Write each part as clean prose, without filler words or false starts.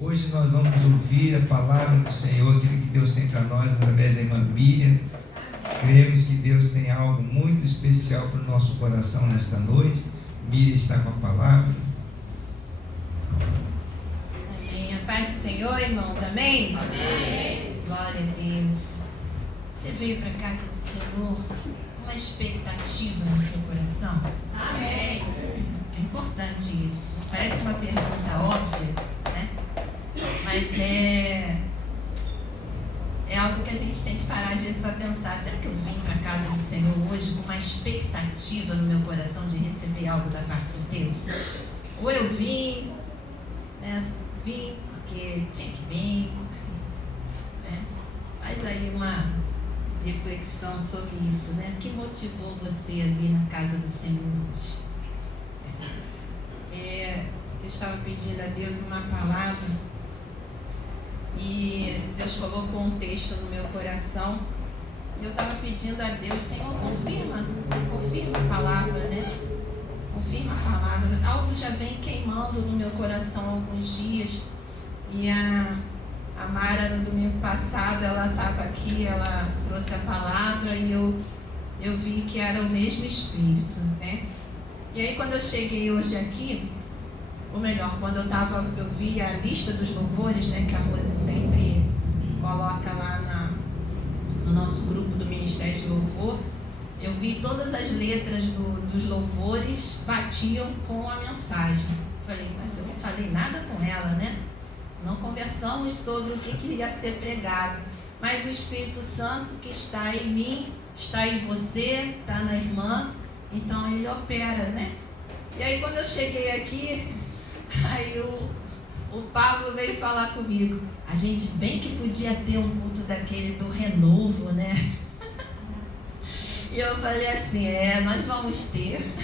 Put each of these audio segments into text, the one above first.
Hoje nós vamos ouvir a palavra do Senhor, aquilo que Deus tem para nós através da irmã Miriam. Cremos que Deus tem algo muito especial para o nosso coração nesta noite. Miriam está com a palavra. Amém. A paz do Senhor, irmãos. Amém? Amém. Glória a Deus. Você veio para a casa do Senhor com uma expectativa no seu coração? Amém. É importante isso. Parece uma pergunta óbvia, né? Mas é algo que a gente tem que parar às vezes para pensar. Será que eu vim para a casa do Senhor hoje com uma expectativa no meu coração de receber algo da parte de Deus? Ou eu vim, né? Vim porque tinha que vir, né? Faz aí uma reflexão sobre isso, né? O que motivou você a vir na casa do Senhor hoje? Eu estava pedindo a Deus uma palavra e Deus colocou um texto no meu coração e eu estava pedindo a Deus: Senhor, confirma a palavra, né? Confirma a palavra. Algo já vem queimando no meu coração há alguns dias. E a Mara, no domingo passado, ela estava aqui, ela trouxe a palavra e eu vi que era o mesmo Espírito, né? E aí, quando eu cheguei hoje aqui, ou melhor, quando eu vi a lista dos louvores, né, que a Rose sempre coloca lá no nosso grupo do Ministério de Louvor, eu vi todas as letras dos louvores batiam com a mensagem. Falei, mas eu não falei nada com ela, né? Não conversamos sobre o que ia ser pregado. Mas o Espírito Santo que está em mim, está em você, está na irmã, então ele opera, né? E aí quando eu cheguei aqui, aí o Pablo veio falar comigo. A gente bem que podia ter um culto daquele do renovo, né? E eu falei assim, nós vamos ter.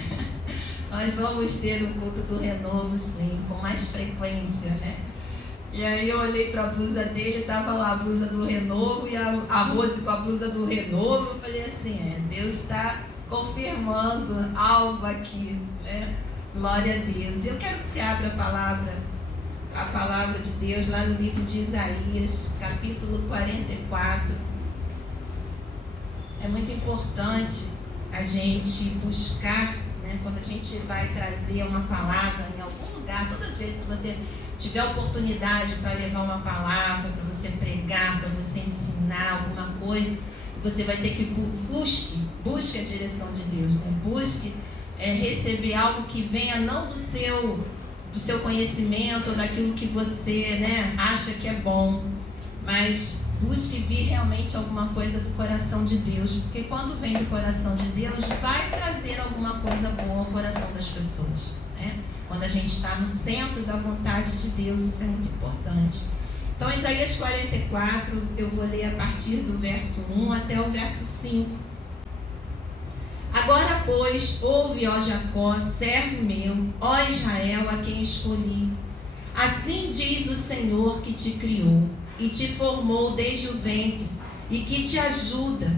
Nós vamos ter um culto do renovo, sim, com mais frequência, né? E aí eu olhei para a blusa dele, estava lá a blusa do renovo e a Rose com a blusa do renovo. Eu falei assim, Deus está confirmando algo aqui, né? Glória a Deus. E eu quero que você abra a palavra de Deus lá no livro de Isaías, capítulo 44. É muito importante a gente buscar, né, quando a gente vai trazer uma palavra em algum lugar, todas as vezes que você tiver oportunidade para levar uma palavra, para você pregar, para você ensinar alguma coisa, você vai ter que busque a direção de Deus, né? Busque receber algo que venha não do seu conhecimento, ou daquilo que você, né, acha que é bom, mas busque vir realmente alguma coisa do coração de Deus, porque quando vem do coração de Deus, vai trazer alguma coisa boa ao coração das pessoas, né? Quando a gente está no centro da vontade de Deus, isso é muito importante. Então, Isaías 44, eu vou ler a partir do verso 1 até o verso 5. Agora, pois, ouve, ó Jacó, servo meu, ó Israel, a quem escolhi. Assim diz o Senhor que te criou e te formou desde o ventre e que te ajuda.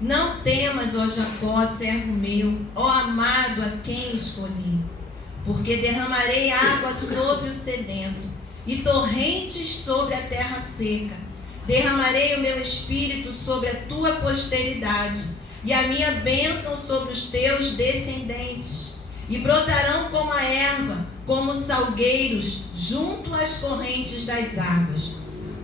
Não temas, ó Jacó, servo meu, ó amado, a quem escolhi. Porque derramarei água sobre o sedento e torrentes sobre a terra seca. Derramarei o meu espírito sobre a tua posteridade e a minha bênção sobre os teus descendentes. E brotarão como a erva, como salgueiros, junto às correntes das águas.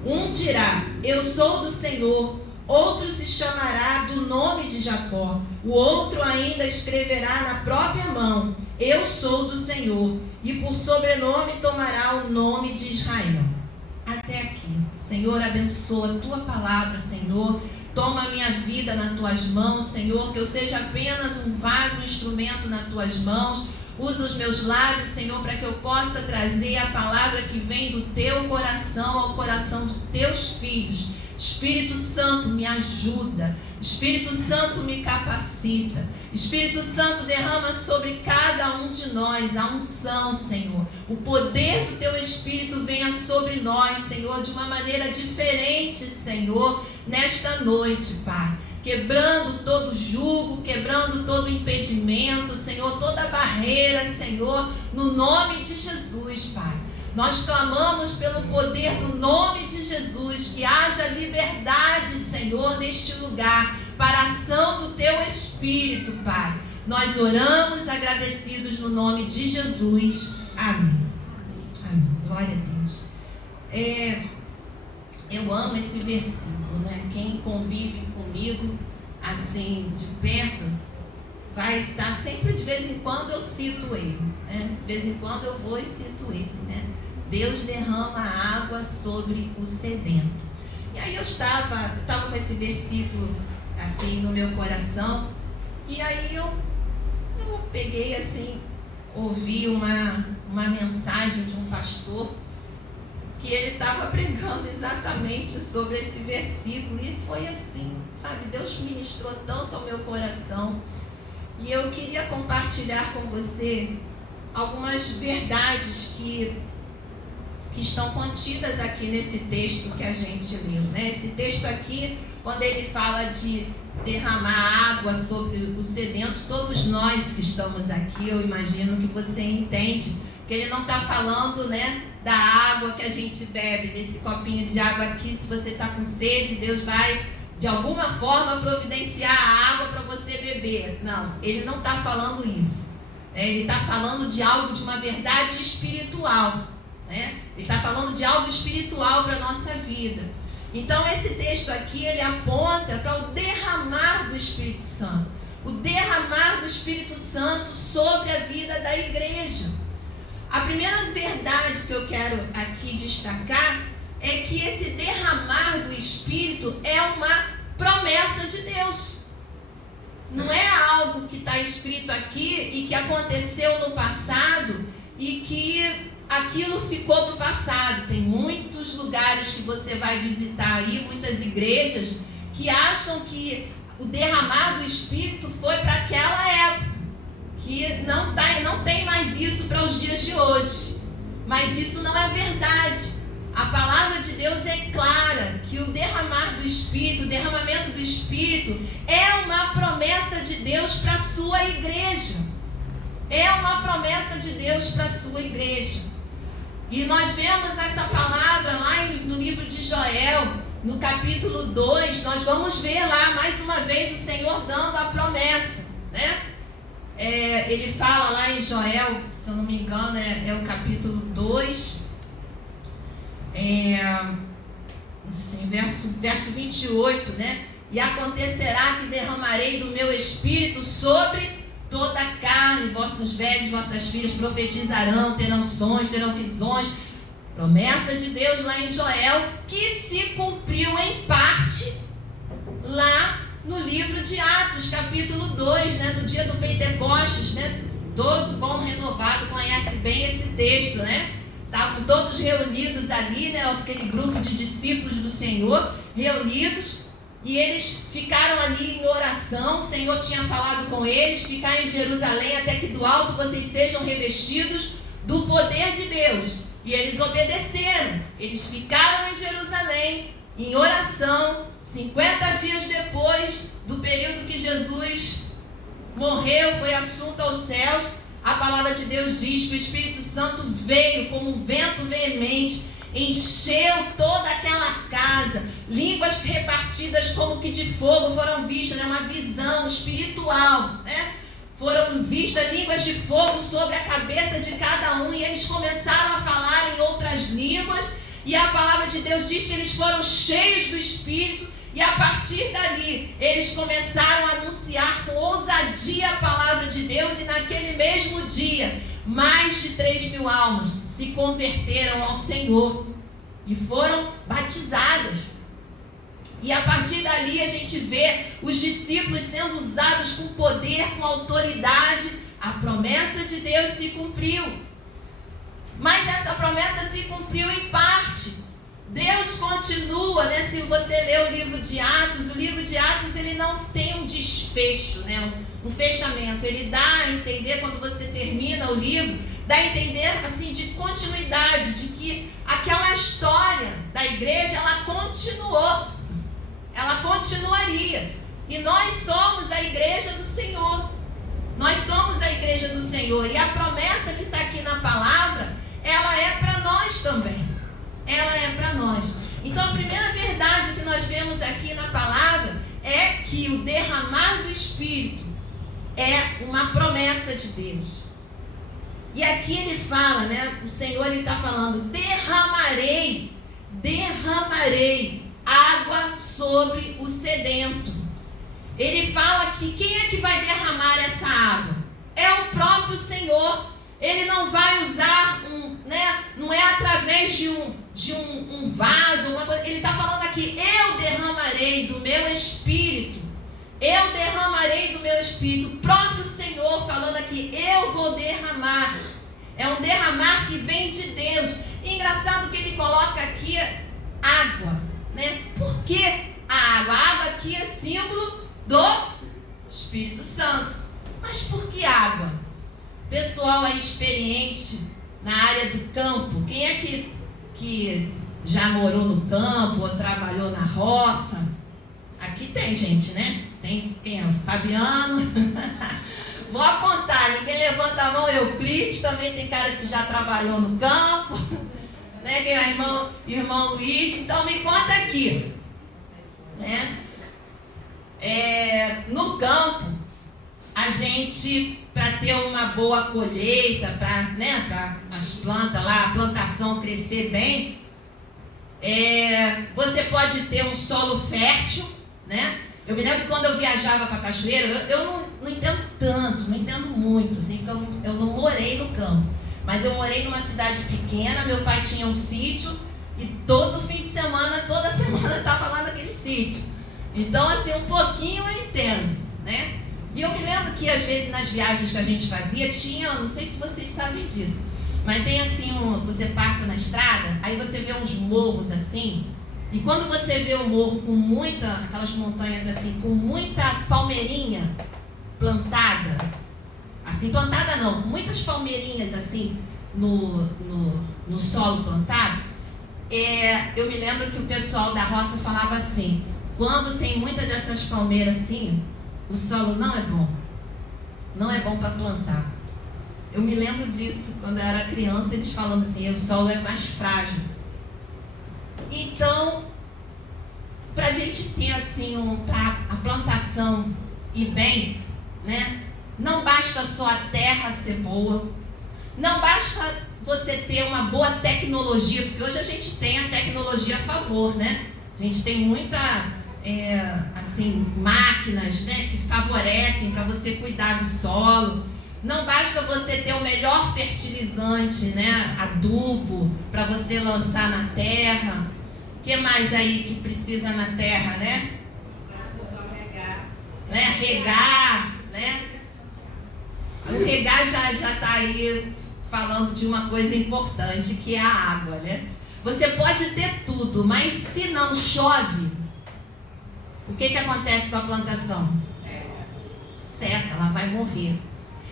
Um dirá, eu sou do Senhor. Outro se chamará do nome de Jacó. O outro ainda escreverá na própria mão, eu sou do Senhor. E por sobrenome tomará o nome de Israel. Até aqui. Senhor, abençoa a tua palavra, Senhor. Toma a minha vida nas tuas mãos, Senhor. Que eu seja apenas um vaso, um instrumento nas tuas mãos. Usa os meus lábios, Senhor, para que eu possa trazer a palavra que vem do teu coração ao coração dos teus filhos. Espírito Santo, me ajuda. Espírito Santo, me capacita. Espírito Santo, derrama sobre cada um de nós a unção, Senhor. O poder do teu Espírito venha sobre nós, Senhor, de uma maneira diferente, Senhor, nesta noite, Pai. Quebrando todo jugo, quebrando todo impedimento, Senhor, toda barreira, Senhor, no nome de Jesus, Pai. Nós clamamos pelo poder do nome de Jesus, que haja liberdade, Senhor, neste lugar, para a ação do Teu Espírito, Pai. Nós oramos agradecidos no nome de Jesus. Amém. Amém. Glória a Deus. Eu amo esse versículo, né? Quem convive comigo, assim, de perto, vai estar sempre, de vez em quando, eu cito ele, né? De vez em quando eu vou e cito ele, né? Deus derrama água sobre o sedento. E aí eu estava com esse versículo, assim, no meu coração, e aí eu peguei, assim, ouvi uma mensagem de um pastor, que ele estava pregando exatamente sobre esse versículo, e foi assim, sabe, Deus ministrou tanto ao meu coração, e eu queria compartilhar com você algumas verdades que estão contidas aqui nesse texto que a gente leu, né? Esse texto aqui, quando ele fala de derramar água sobre o sedento, todos nós que estamos aqui, eu imagino que você entende que ele não está falando, né, da água que a gente bebe, desse copinho de água aqui. Se você está com sede, Deus vai de alguma forma providenciar a água para você beber. Não, ele não está falando isso. Ele está falando de algo, de uma verdade espiritual, né? Ele está falando de algo espiritual para a nossa vida. Então esse texto aqui, ele aponta para o derramar do Espírito Santo. O derramar do Espírito Santo sobre a vida da igreja. A primeira verdade que eu quero aqui destacar é que esse derramar do Espírito é uma promessa de Deus. Não é algo que está escrito aqui e que aconteceu no passado e que aquilo ficou para o passado. Tem muitos lugares que você vai visitar aí, muitas igrejas, que acham que o derramar do Espírito foi para aquela época, que não tem mais isso para os dias de hoje. Mas isso não é verdade. A palavra de Deus é clara que o derramar do Espírito, o derramamento do Espírito é uma promessa de Deus para a sua igreja. É uma promessa de Deus para a sua igreja. E nós vemos essa palavra lá no livro de Joel, no capítulo 2, nós vamos ver lá mais uma vez o Senhor dando a promessa, né? Ele fala lá em Joel, se eu não me engano, é o capítulo 2, verso 28, né? E acontecerá que derramarei do meu espírito sobre toda a carne, vossos velhos, vossas filhas profetizarão, terão sonhos, terão visões. Promessa de Deus lá em Joel, que se cumpriu em parte lá no livro de Atos, capítulo 2, né, no dia do Pentecostes, né? Todo bom renovado conhece bem esse texto, né? Estavam todos reunidos ali, né? Aquele grupo de discípulos do Senhor reunidos, e eles ficaram ali em oração. O Senhor tinha falado com eles: ficar em Jerusalém até que do alto vocês sejam revestidos do poder de Deus. E eles obedeceram. Eles ficaram em Jerusalém em oração. 50 dias depois do período que Jesus morreu, foi assunto aos céus, a palavra de Deus diz que o Espírito Santo veio como um vento veemente, encheu toda aquela casa. Línguas repartidas como que de fogo foram vistas, uma visão espiritual, né? Foram vistas línguas de fogo sobre a cabeça de cada um, e eles começaram a falar em outras línguas, e a palavra de Deus diz que eles foram cheios do Espírito, e a partir dali eles começaram a anunciar com ousadia a palavra de Deus, e naquele mesmo dia mais de 3.000 almas se converteram ao Senhor e foram batizadas. E a partir dali a gente vê os discípulos sendo usados com poder, com autoridade. A promessa de Deus se cumpriu. Mas essa promessa se cumpriu em parte. Deus continua, né? Se você lê o livro de Atos, ele não tem um desfecho, né? Um fechamento. Ele dá a entender, quando você termina o livro, dá a entender assim, de continuidade, de que aquela história da igreja, ela continuou. Ela continuaria. E nós somos a igreja do Senhor. Nós somos a igreja do Senhor. E a promessa que está aqui na palavra, ela é para nós também. Ela é para nós. Então a primeira verdade que nós vemos aqui na palavra é que o derramar do Espírito é uma promessa de Deus. E aqui ele fala, né? O Senhor está falando: derramarei água sobre o sedento. Ele fala que quem é que vai derramar essa água? É o próprio Senhor. Ele não vai usar não é através de um vaso, uma coisa. Ele está falando aqui: eu derramarei do meu espírito. Eu derramarei do meu espírito. O próprio Senhor falando aqui: eu vou derramar. É um derramar que vem de Deus. E engraçado que ele coloca aqui água, né? Por que a água? A água aqui é símbolo do Espírito Santo. Mas por que água? Pessoal aí experiente na área do campo, quem é que já morou no campo ou trabalhou na roça? Aqui tem gente, né? Tem quem é? Fabiano. Vou apontar, ninguém levanta a mão. Euclides também tem cara que já trabalhou no campo, né? Quem é o irmão Luiz? Então me conta aqui, né? No campo, a gente, para ter uma boa colheita, para as plantas lá, a plantação crescer bem, você pode ter um solo fértil, né? Eu me lembro que quando eu viajava para a cachoeira, eu não entendo tanto, não entendo muito, assim, porque eu não morei no campo. Mas eu morei numa cidade pequena, meu pai tinha um sítio, e todo fim de semana, toda semana eu estava lá naquele sítio. Então, assim, um pouquinho eu entendo, né? E eu me lembro que às vezes nas viagens que a gente fazia, tinha, não sei se vocês sabem disso, mas tem assim, você passa na estrada, aí você vê uns morros assim, e quando você vê o morro com aquelas montanhas assim, com muita palmeirinha plantada, assim, plantada não, com muitas palmeirinhas assim no solo plantado, eu me lembro que o pessoal da roça falava assim: quando tem muitas dessas palmeiras assim, o solo não é bom. Não é bom para plantar. Eu me lembro disso quando eu era criança, eles falando assim: o solo é mais frágil. Então, para a gente ter assim, a plantação ir bem, né? Não basta só a terra ser boa. Não basta você ter uma boa tecnologia, porque hoje a gente tem a tecnologia a favor, né? A gente tem muita... máquinas, né, que favorecem para você cuidar do solo. Não basta você ter o melhor fertilizante, né, adubo, para você lançar na terra. O que mais aí que precisa na terra, né? Regar, né? O regar já está aí falando de uma coisa importante, que é a água, né? Você pode ter tudo, mas se não chove, o que acontece com a plantação? Seca, ela vai morrer.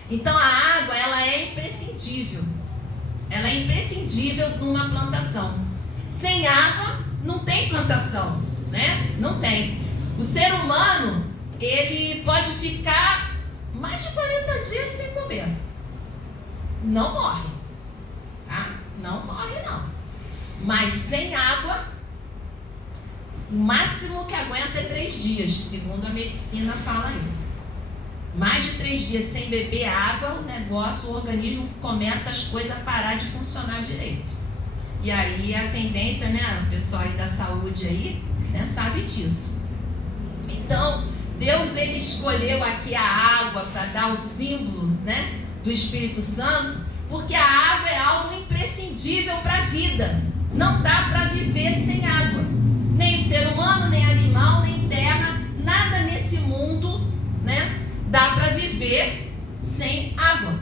Então a água, ela é imprescindível. Ela é imprescindível numa plantação. Sem água, não tem plantação, né? Não tem. O ser humano, ele pode ficar mais de 40 dias sem comer. Não morre, tá? Não morre, não. Mas sem água, o máximo que aguenta é 3 dias, segundo a medicina fala aí. Mais de 3 dias sem beber água, o organismo começa as coisas a parar de funcionar direito. E aí a tendência, né, o pessoal aí da saúde aí, né, sabe disso. Então, Deus, ele escolheu aqui a água para dar o símbolo, né, do Espírito Santo, porque a água é algo imprescindível para a vida. Não dá para viver sem água. Nem ser humano, nem animal, nem terra, nada nesse mundo, né, dá para viver sem água.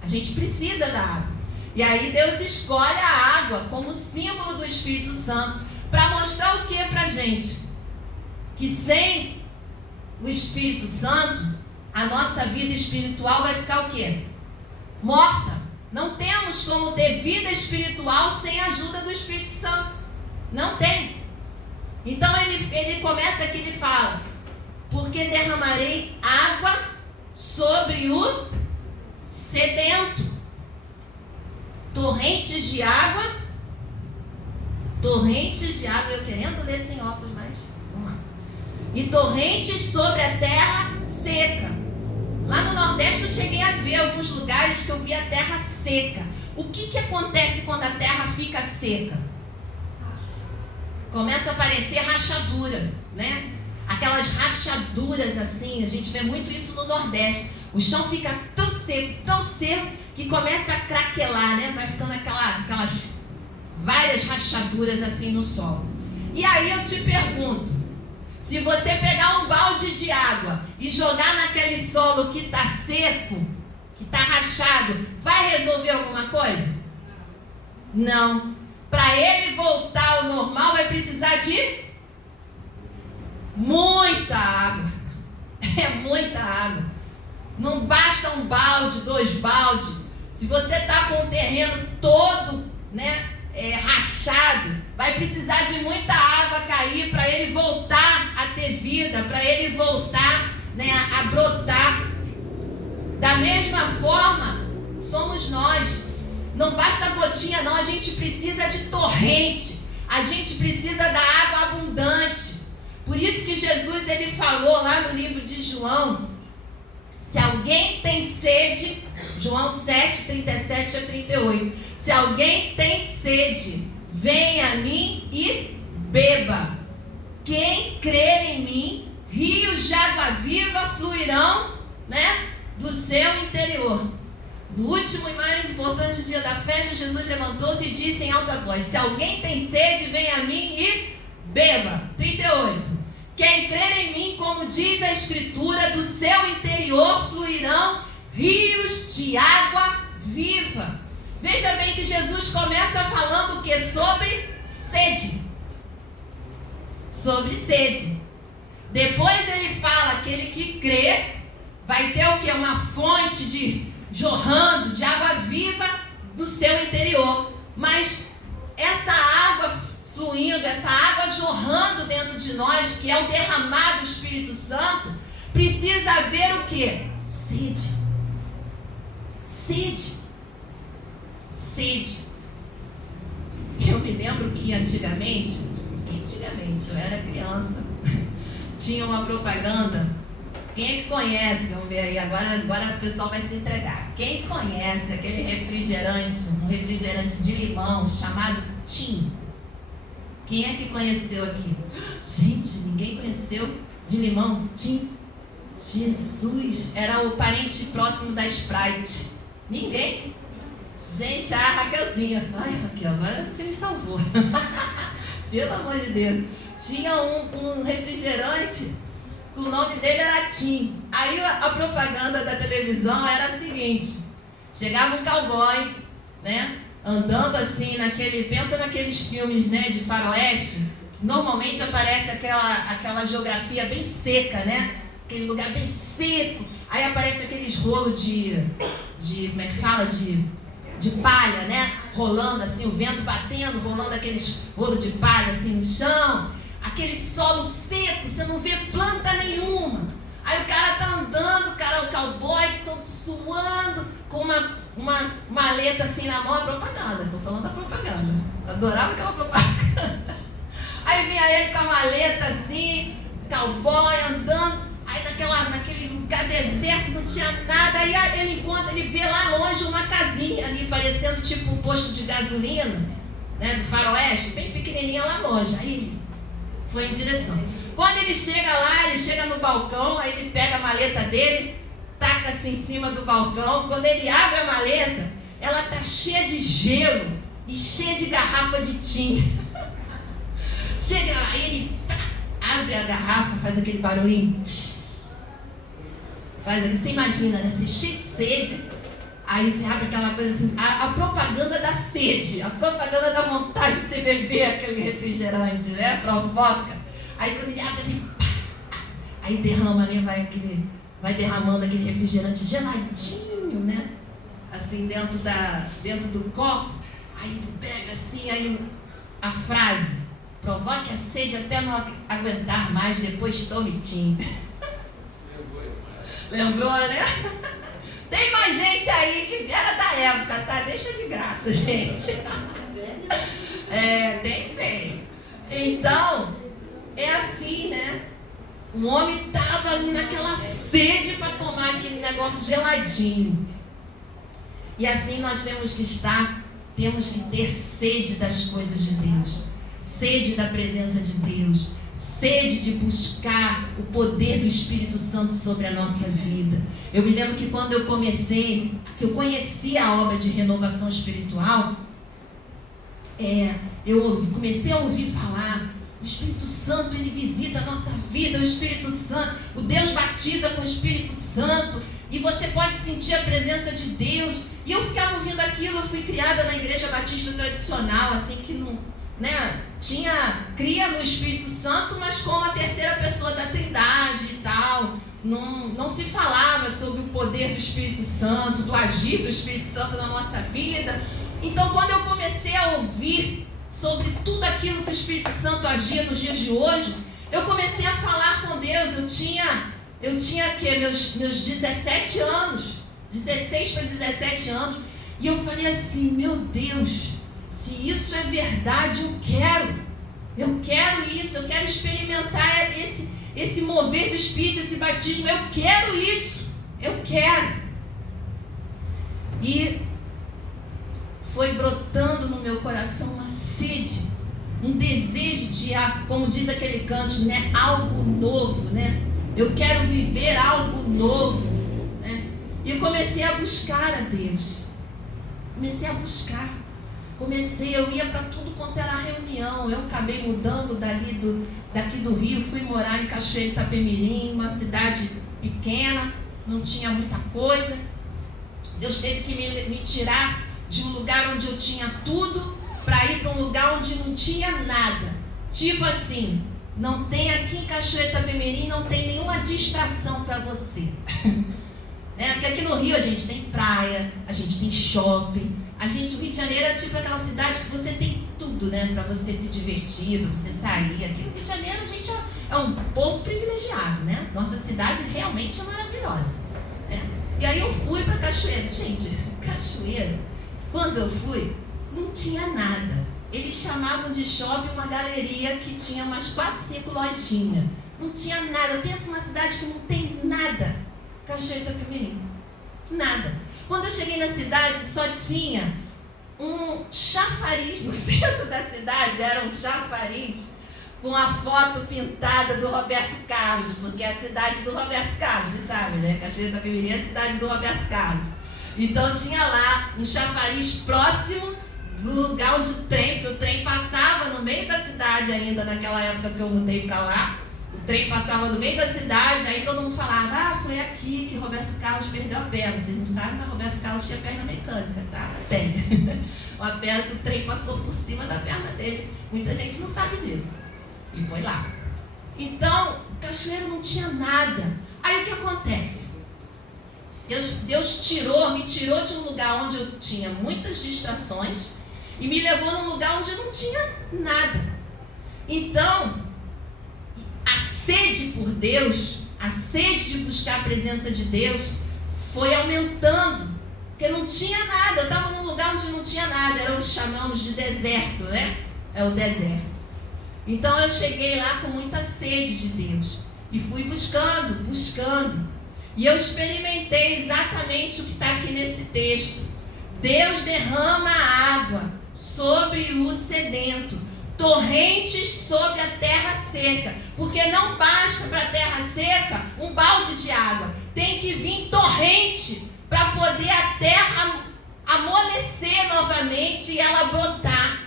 A gente precisa da água. E aí Deus escolhe a água como símbolo do Espírito Santo para mostrar o que para a gente? Que sem o Espírito Santo, a nossa vida espiritual vai ficar o quê? Morta. Não temos como ter vida espiritual sem a ajuda do Espírito Santo. Não tem. Então ele começa aqui, ele fala: porque derramarei água sobre o sedento. Torrentes de água Torrentes de água, eu querendo ler sem óculos, mas vamos lá. E torrentes sobre a terra seca. Lá no Nordeste eu cheguei a ver alguns lugares que eu vi a terra seca. O que acontece quando a terra fica seca? Começa a aparecer rachadura, né? Aquelas rachaduras assim, a gente vê muito isso no Nordeste. O chão fica tão seco, que começa a craquelar, né? Vai ficando aquelas várias rachaduras assim no solo. E aí eu te pergunto, se você pegar um balde de água e jogar naquele solo que está seco, que está rachado, vai resolver alguma coisa? Não. Para ele voltar ao normal vai precisar de muita água. É muita água. Não basta um balde, 2 baldes. Se você está com o terreno todo, né, rachado, vai precisar de muita água cair para ele voltar a ter vida, para ele voltar, né, a brotar. Da mesma forma, somos nós. Não basta gotinha não, a gente precisa de torrente. A gente precisa da água abundante. Por isso que Jesus ele falou lá no livro de João, se alguém tem sede, João 7, 37 a 38, se alguém tem sede, venha a mim e beba. Quem crer em mim, rios de água viva fluirão, né, do seu interior. No último e mais importante dia da festa, Jesus levantou-se e disse em alta voz, se alguém tem sede, venha a mim e beba. 38. Quem crer em mim, como diz a Escritura, do seu interior fluirão rios de água viva. Veja bem que Jesus começa falando o que? Sobre sede. Sobre sede. Depois ele fala, aquele que crê, vai ter o que? Uma fonte jorrando de água viva do seu interior. Mas essa água fluindo, essa água jorrando dentro de nós, que é o derramado do Espírito Santo, precisa haver o que? Sede. Sede. Sede. Eu me lembro que antigamente, eu era criança, tinha uma propaganda. Quem é que conhece? Vamos ver aí, agora o pessoal vai se entregar. Quem conhece aquele refrigerante, um refrigerante de limão chamado Tim? Quem é que conheceu aqui? Gente, ninguém conheceu de limão Tim? Jesus, era o parente próximo da Sprite. Ninguém? Gente, a Raquelzinha. Ai, Raquel, agora você me salvou. Pelo amor de Deus. Tinha um refrigerante, o nome dele era Tim. Aí a propaganda da televisão era a seguinte: chegava um cowboy, né, andando assim pensa naqueles filmes, né, de faroeste, que normalmente aparece aquela geografia bem seca, né, aquele lugar bem seco. Aí aparece aqueles rolos de como é que fala, de palha, né, rolando assim, o vento batendo, rolando aqueles rolos de palha assim no chão. Aquele solo seco, você não vê planta nenhuma. Aí o cara tá andando, o cowboy, todo suando, com uma maleta assim na mão, a propaganda. Tô falando da propaganda. Eu adorava aquela propaganda. Aí vinha ele com a maleta assim, cowboy andando. Aí naquele lugar deserto, não tinha nada. Aí ele vê lá longe uma casinha ali, parecendo tipo um posto de gasolina, né, do faroeste, bem pequenininha lá longe. Aí ele foi em direção. Quando ele chega lá, ele chega no balcão, aí ele pega a maleta dele, taca-se em cima do balcão. Quando ele abre a maleta, ela tá cheia de gelo e cheia de garrafa de tinta. Chega lá, ele abre a garrafa, faz aquele barulhinho. Você imagina, né? Você cheio de sede, aí você abre aquela coisa assim, a propaganda da sede, a propaganda da vontade de você beber aquele refrigerante, né? Provoca. Aí quando ele abre assim, aí derrama, né? Vai derramando aquele refrigerante geladinho, né? Assim, dentro do copo. Aí ele pega assim, aí a frase: provoque a sede até não aguentar mais, depois tome Tim. Lembrou, né? Tem mais gente aí que era da época, tá? Deixa de graça, gente. Tem ceia. Então, é assim, né? O homem estava ali naquela sede para tomar aquele negócio geladinho. E assim nós temos que estar, temos que ter sede das coisas de Deus, sede da presença de Deus, sede de buscar o poder do Espírito Santo sobre a nossa vida. Eu me lembro que quando eu comecei, que eu conheci a obra de renovação espiritual, eu comecei a ouvir falar, o Espírito Santo, ele visita a nossa vida, o Espírito Santo, o Deus batiza com o Espírito Santo, e você pode sentir a presença de Deus. E eu ficava ouvindo aquilo. Eu fui criada na igreja batista tradicional, assim, que não, né, cria no Espírito Santo, mas como a terceira pessoa da Trindade e tal. Não se falava sobre o poder do Espírito Santo, do agir do Espírito Santo na nossa vida. Então, quando eu comecei a ouvir sobre tudo aquilo que o Espírito Santo agia nos dias de hoje, eu comecei a falar com Deus. Eu tinha meus 17 anos, 16 para 17 anos, e eu falei assim, meu Deus, se isso é verdade, eu quero isso, eu quero experimentar esse mover do Espírito, esse batismo, eu quero isso, eu quero. E foi brotando no meu coração uma sede, um desejo de, como diz aquele canto, né, algo novo, né? Eu quero viver algo novo, né? E eu comecei a buscar a Deus. Eu ia para tudo quanto era reunião. Eu acabei mudando daqui do Rio, fui morar em Cachoeiro de Itapemirim, uma cidade pequena, não tinha muita coisa. Deus teve que me tirar de um lugar onde eu tinha tudo, para ir para um lugar onde não tinha nada. Tipo assim, não tem aqui em Cachoeiro de Itapemirim, não tem nenhuma distração para você. Porque aqui no Rio a gente tem praia, a gente tem shopping, o Rio de Janeiro é tipo aquela cidade que você tem tudo, né, para você se divertir, para você sair. Aqui no Rio de Janeiro a gente é um povo privilegiado, né? Nossa cidade realmente é maravilhosa, né? E aí eu fui para Cachoeiro. Gente, Cachoeiro, quando eu fui, não tinha nada. Eles chamavam de shopping uma galeria que tinha umas 4, 5 lojinhas. Não tinha nada. Eu penso numa cidade que não tem nada. Cachoeiro de Itapemirim. Nada. Quando eu cheguei na cidade, só tinha um chafariz no centro da cidade. Era um chafariz com a foto pintada do Roberto Carlos, porque é a cidade do Roberto Carlos, você sabe, né? Cachoeiro de Itapemirim é a cidade do Roberto Carlos. Então tinha lá um chafariz próximo do lugar onde o trem passava no meio da cidade ainda, naquela época que eu mudei para lá. O trem passava no meio da cidade, aí todo mundo falava, foi aqui que Roberto Carlos perdeu a perna. Vocês não sabem, mas Roberto Carlos tinha perna mecânica, tá? Tem. Uma perna que o trem passou por cima da perna dele. Muita gente não sabe disso. E foi lá. Então, Cachoeiro não tinha nada. Aí o que acontece? Deus me tirou de um lugar onde eu tinha muitas distrações e me levou num lugar onde eu não tinha nada. Então, a sede por Deus, a sede de buscar a presença de Deus foi aumentando, porque não tinha nada. Eu estava num lugar onde não tinha nada, era o que chamamos de deserto, né? É o deserto. Então eu cheguei lá com muita sede de Deus e fui buscando. E eu experimentei exatamente o que está aqui nesse texto. Deus derrama água sobre o sedento, torrentes sobre a terra seca, porque não basta para a terra seca um balde de água, tem que vir torrente para poder a terra amolecer novamente e ela brotar.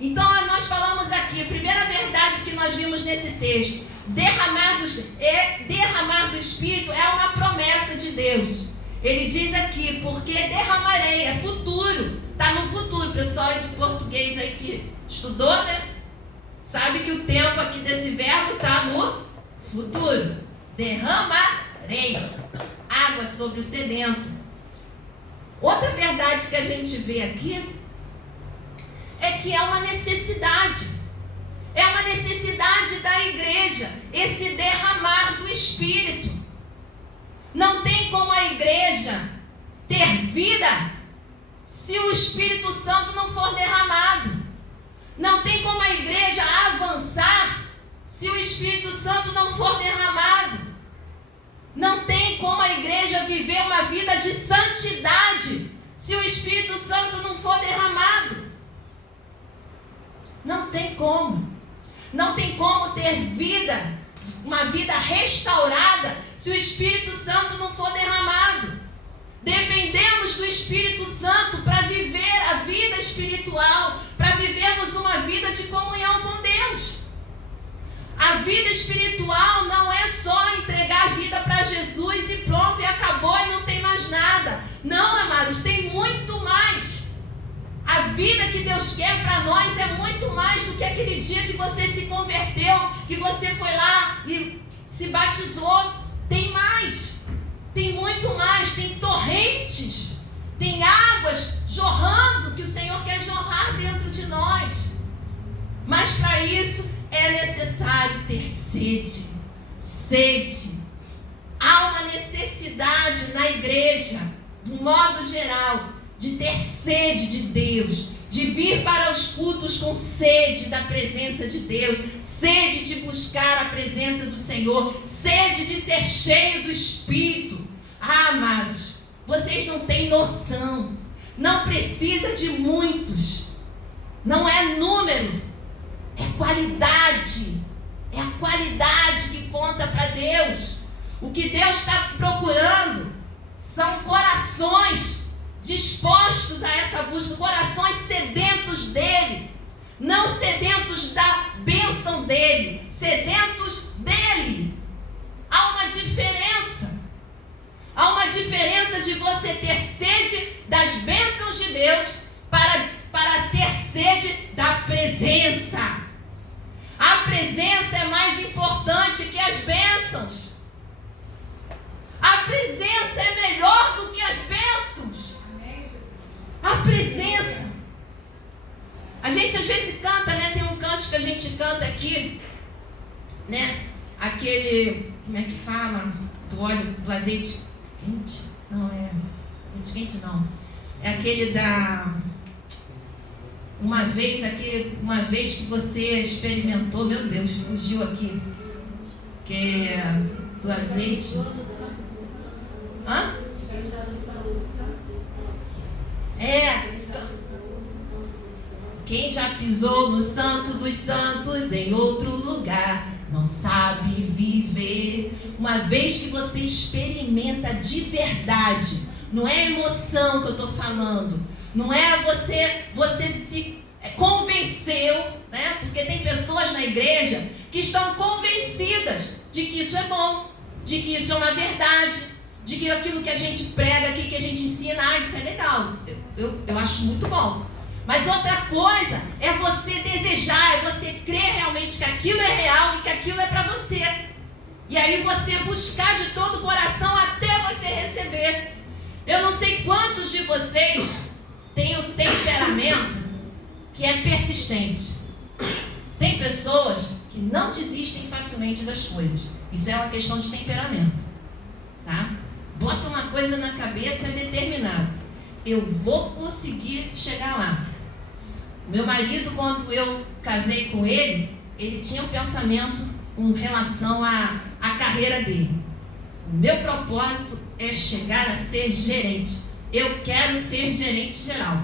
Então nós falamos aqui, a primeira verdade que nós vimos nesse texto, derramar do Espírito é uma promessa de Deus. Ele diz aqui, porque derramarei, é futuro, está no futuro. O pessoal do português aí que estudou, né? Sabe que o tempo aqui desse verbo está no futuro. Derramarei água sobre o sedento. Outra verdade que a gente vê aqui é que é uma necessidade. É uma necessidade da igreja, esse derramar do Espírito. Não tem como a igreja ter vida se o Espírito Santo não for derramado. Não tem como a igreja avançar se o Espírito Santo não for derramado. Não tem como a igreja viver uma vida de santidade se o Espírito Santo não for derramado. Não tem como. Não tem como ter vida, uma vida restaurada, se o Espírito Santo não for derramado. Dependemos do Espírito Santo para viver a vida espiritual, para vivermos uma vida de comunhão com Deus. A vida espiritual não é só entregar a vida para Jesus e pronto, e acabou e não tem mais nada. Não, amados, tem muito mais. A vida que Deus quer para nós é muito mais do que aquele dia que você se converteu, que você foi lá e se batizou. Tem mais, tem muito mais, tem torrentes, tem águas jorrando que o Senhor quer jorrar dentro de nós. Mas para isso é necessário ter sede. Há uma necessidade na igreja, do modo geral, de ter sede de Deus, de vir para os cultos com sede da presença de Deus, sede de buscar a presença do Senhor, sede de ser cheio do Espírito. Ah, amados, vocês não têm noção, não precisa de muitos, não é número, é qualidade, é a qualidade que conta para Deus. O que Deus está procurando são corações dispostos a essa busca, corações sedentos dele, não sedentos da bênção dele, sedentos dele. Há uma diferença. Há uma diferença de você ter sede das bênçãos de Deus para ter sede da presença. A presença é mais importante que as bênçãos. A presença é melhor do que as bênçãos. A presença. A gente às vezes canta, né? Tem um canto que a gente canta aqui, né? Aquele, como é que fala? Do óleo, do azeite quente? Não, azeite quente não. É aquele da... Uma vez que você experimentou, meu Deus, fugiu aqui. Que é do azeite. Hã? Quem já pisou no Santo dos Santos em outro lugar não sabe viver. Uma vez que você experimenta de verdade, não é emoção que eu estou falando, não é você se convenceu, né? Porque tem pessoas na igreja que estão convencidas de que isso é bom, de que isso é uma verdade, de que aquilo que a gente prega aqui, que a gente ensina, isso é legal, eu acho muito bom. Mas outra coisa é você desejar, é você crer realmente que aquilo é real e que aquilo é para você. E aí você buscar de todo o coração até você receber. Eu não sei quantos de vocês têm o temperamento que é persistente. Tem pessoas que não desistem facilmente das coisas. Isso é uma questão de temperamento, tá? Bota uma coisa na cabeça, é determinado. Eu vou conseguir chegar lá. Meu marido, quando eu casei com ele, ele tinha um pensamento com relação à carreira dele. O meu propósito é chegar a ser gerente. Eu quero ser gerente geral.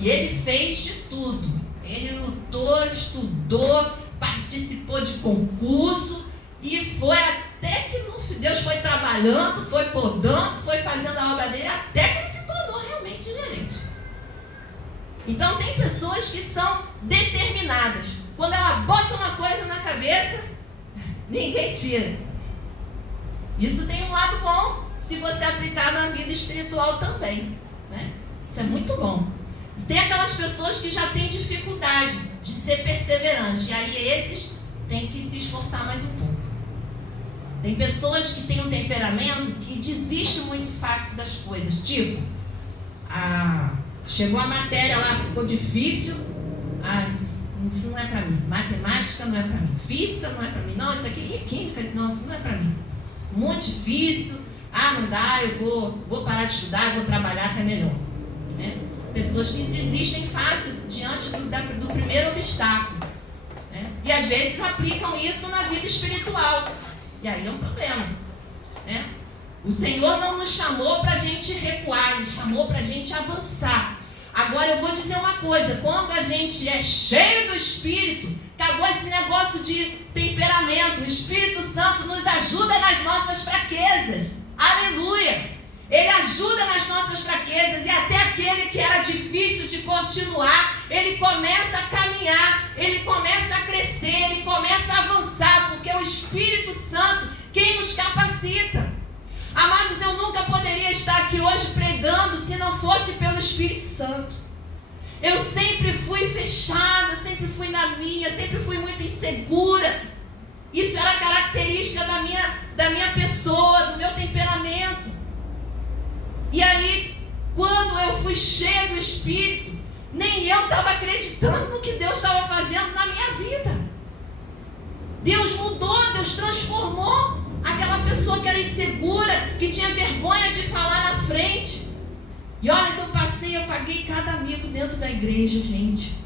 E ele fez de tudo. Ele lutou, estudou, participou de concurso e foi até que Deus foi trabalhando, foi podando, foi fazendo a obra dele até que ele se tornou realmente gerente. Então tem pessoas que são determinadas. Quando ela bota uma coisa na cabeça, ninguém tira. Isso tem um lado bom, se você aplicar na vida espiritual também, né? Isso é muito bom. E tem aquelas pessoas que já têm dificuldade de ser perseverante. E aí esses têm que se esforçar mais um pouco. Tem pessoas que têm um temperamento que desiste muito fácil das coisas. Tipo, chegou a matéria lá, ficou difícil. Isso não é para mim. Matemática não é para mim. Física não é para mim. Não, isso aqui é química, isso não é para mim. Muito difícil. Não dá, eu vou parar de estudar, eu vou trabalhar que é melhor. Né? Pessoas que desistem fácil diante do primeiro obstáculo, né? E às vezes aplicam isso na vida espiritual. E aí é um problema, né? O Senhor não nos chamou para a gente recuar, Ele chamou para a gente avançar. Agora eu vou dizer uma coisa: quando a gente é cheio do Espírito, acabou esse negócio de temperamento. O Espírito Santo nos ajuda nas nossas fraquezas. Aleluia! Ele ajuda nas nossas fraquezas, e até aquele que era difícil de continuar, ele começa a caminhar, ele começa a crescer, ele começa a avançar, porque é o Espírito Santo quem nos capacita. Amados, eu nunca poderia estar aqui hoje pregando se não fosse pelo Espírito Santo. Eu sempre fui fechada, sempre fui na minha, sempre fui muito insegura. Isso era característica da minha pessoa, do meu temperamento. E aí, quando eu fui cheia do Espírito, nem eu estava acreditando no que Deus estava fazendo na minha vida. Deus mudou, Deus transformou aquela pessoa que era insegura, que tinha vergonha de falar na frente. E olha que eu paguei cada amigo dentro da igreja, gente,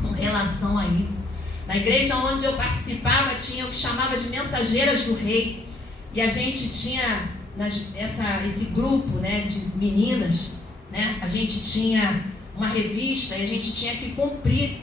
com relação a isso. Na igreja onde eu participava, tinha o que chamava de mensageiras do rei. E a gente tinha esse grupo, né, de meninas, né? A gente tinha uma revista e a gente tinha que cumprir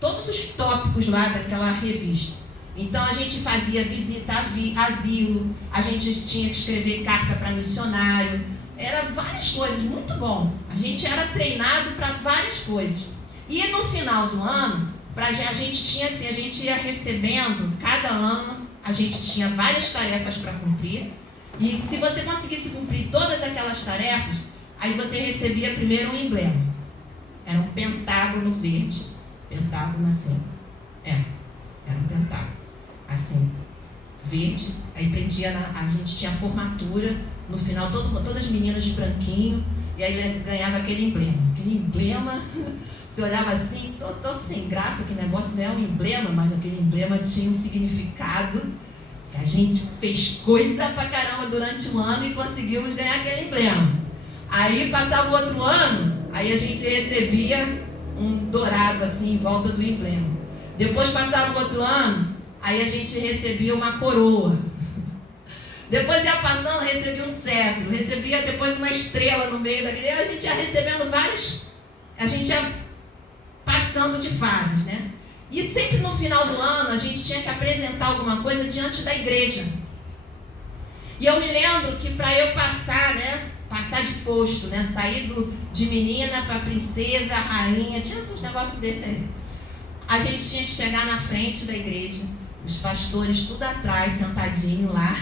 todos os tópicos lá daquela revista. Então a gente fazia visita a asilo, a gente tinha que escrever carta para missionário, era várias coisas, muito bom. A gente era treinado para várias coisas. E no final do ano, a gente tinha assim, a gente ia recebendo, cada ano a gente tinha várias tarefas para cumprir. E se você conseguisse cumprir todas aquelas tarefas, aí você recebia primeiro um emblema. Era um pentágono verde. Pentágono assim. Era um pentágono. Assim, verde. Aí prendia a gente tinha formatura. No final, todas as meninas de branquinho. E aí ganhava aquele emblema. Aquele emblema, você olhava assim, tô sem graça, que negócio não é um emblema, mas aquele emblema tinha um significado. A gente fez coisa pra caramba durante um ano e conseguimos ganhar aquele emblema. Aí passava o outro ano, aí a gente recebia um dourado assim em volta do emblema. Depois passava o outro ano, aí a gente recebia uma coroa. Depois ia passando, recebia um cetro, recebia depois uma estrela no meio daquele. A gente ia recebendo várias, a gente ia passando de fases, né? E sempre no final do ano a gente tinha que apresentar alguma coisa diante da igreja. E eu me lembro que para eu passar, né, passar de posto, né, sair de menina para princesa, rainha, tinha uns negócios desses aí. A gente tinha que chegar na frente da igreja, os pastores tudo atrás, sentadinho lá.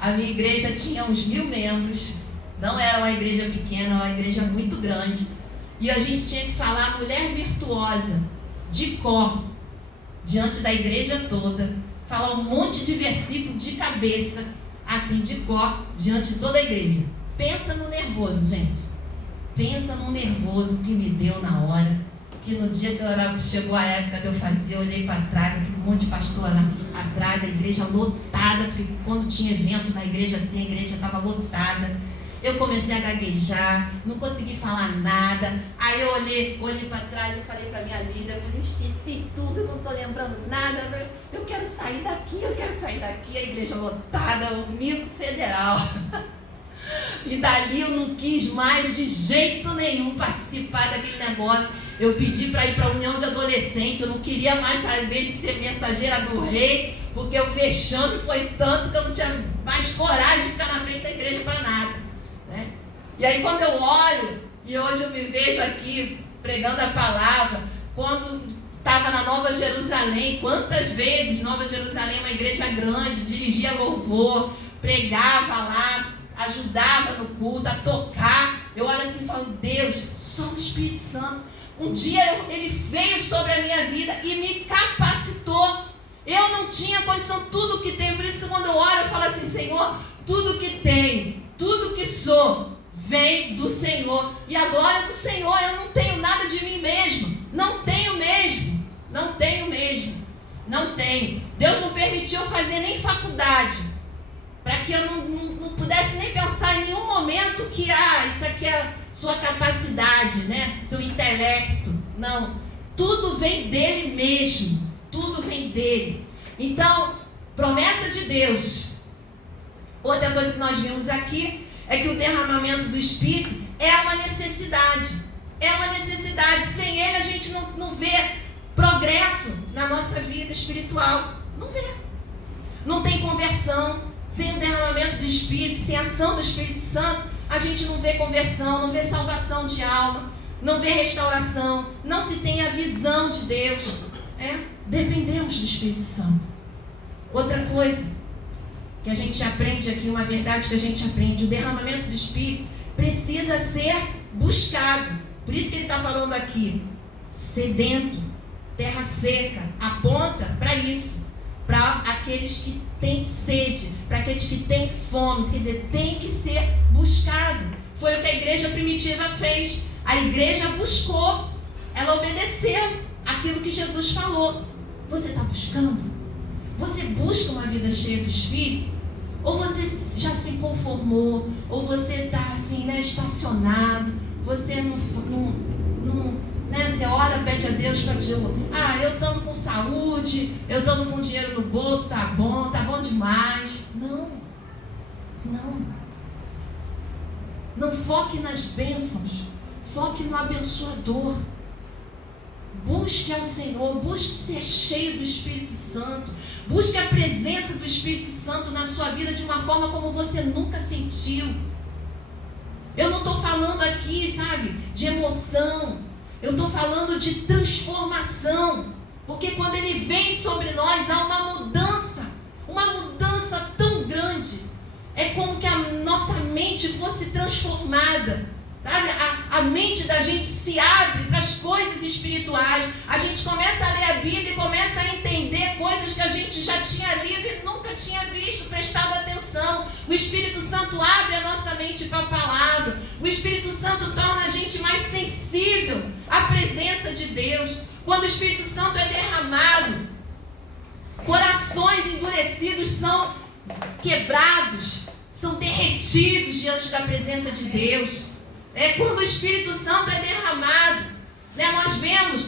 A minha igreja tinha uns 1000 membros, não era uma igreja pequena, era uma igreja muito grande. E a gente tinha que falar mulher virtuosa, de cor, diante da igreja toda, falar um monte de versículo de cabeça, assim, de cor, diante de toda a igreja. Pensa no nervoso, gente. Pensa no nervoso que me deu na hora, que no dia que chegou a época de eu fazer, eu olhei para trás, aquele monte de pastor atrás, a igreja lotada, porque quando tinha evento na igreja assim, a igreja estava lotada. Eu comecei a gaguejar, não consegui falar nada. Aí eu olhei para trás, eu falei para minha líder, eu falei, esqueci tudo, não estou lembrando nada. Eu quero sair daqui. A igreja lotada, o mico federal. E dali eu não quis mais de jeito nenhum participar daquele negócio. Eu pedi para ir para a união de adolescente, eu não queria mais saber de ser mensageira do rei, porque o vexame foi tanto que eu não tinha mais coragem de ficar na frente da igreja para nada. Né? E aí quando eu olho, e hoje eu me vejo aqui pregando a palavra, quando estava na Nova Jerusalém, quantas vezes Nova Jerusalém é uma igreja grande, dirigia louvor, pregava lá, ajudava no culto, a tocar. Eu olho assim e falo, Deus, só o Espírito Santo. Um dia ele veio sobre a minha vida e me capacitou. Eu não tinha condição, tudo que tenho, por isso que quando eu oro eu falo assim, Senhor, tudo que tenho, tudo que sou, vem do Senhor. E a glória do Senhor, eu não tenho nada de mim mesmo. Não tenho mesmo. Deus não permitiu fazer nem faculdade, para que eu não pudesse nem pensar em nenhum momento que, isso aqui sua capacidade, né? Seu intelecto. Não. Tudo vem dele mesmo. Tudo vem dele. Então, promessa de Deus. Outra coisa que nós vimos aqui é que o derramamento do Espírito é uma necessidade. É uma necessidade. Sem ele a gente não vê progresso na nossa vida espiritual. Não vê. Não tem conversão. Sem o derramamento do Espírito, sem a ação do Espírito Santo, a gente não vê conversão, não vê salvação de alma, não vê restauração, não se tem a visão de Deus. Dependemos do Espírito Santo. Outra coisa que a gente aprende aqui, uma verdade que a gente aprende, o derramamento do Espírito precisa ser buscado. Por isso que ele está falando aqui, sedento, terra seca, aponta para isso, para aqueles que têm sede, para aqueles que têm fome, quer dizer, tem que ser buscado. Foi o que a igreja primitiva fez. A igreja buscou, ela obedeceu aquilo que Jesus falou. Você está buscando? Você busca uma vida cheia do Espírito? Ou você já se conformou? Ou você está assim, né, estacionado? Você não né, você ora, pede a Deus para dizer, eu estou com saúde, eu estou com dinheiro no bolso, tá bom demais. Não foque nas bênçãos, foque no abençoador. Busque ao Senhor, busque ser cheio do Espírito Santo, busque a presença do Espírito Santo na sua vida de uma forma como você nunca sentiu. Eu não estou falando aqui, sabe, de emoção, eu estou falando de transformação, porque quando Ele vem sobre nós há uma mudança tão grande. É como que a nossa mente fosse transformada. Sabe? A mente da gente se abre para as coisas espirituais. A gente começa a ler a Bíblia e começa a entender coisas que a gente já tinha lido e nunca tinha visto, prestado atenção. O Espírito Santo abre a nossa mente para a palavra. O Espírito Santo torna a gente mais sensível à presença de Deus. Quando o Espírito Santo é derramado, corações endurecidos são quebrados, são derretidos diante da presença de Deus. Quando o Espírito Santo é derramado, né, nós vemos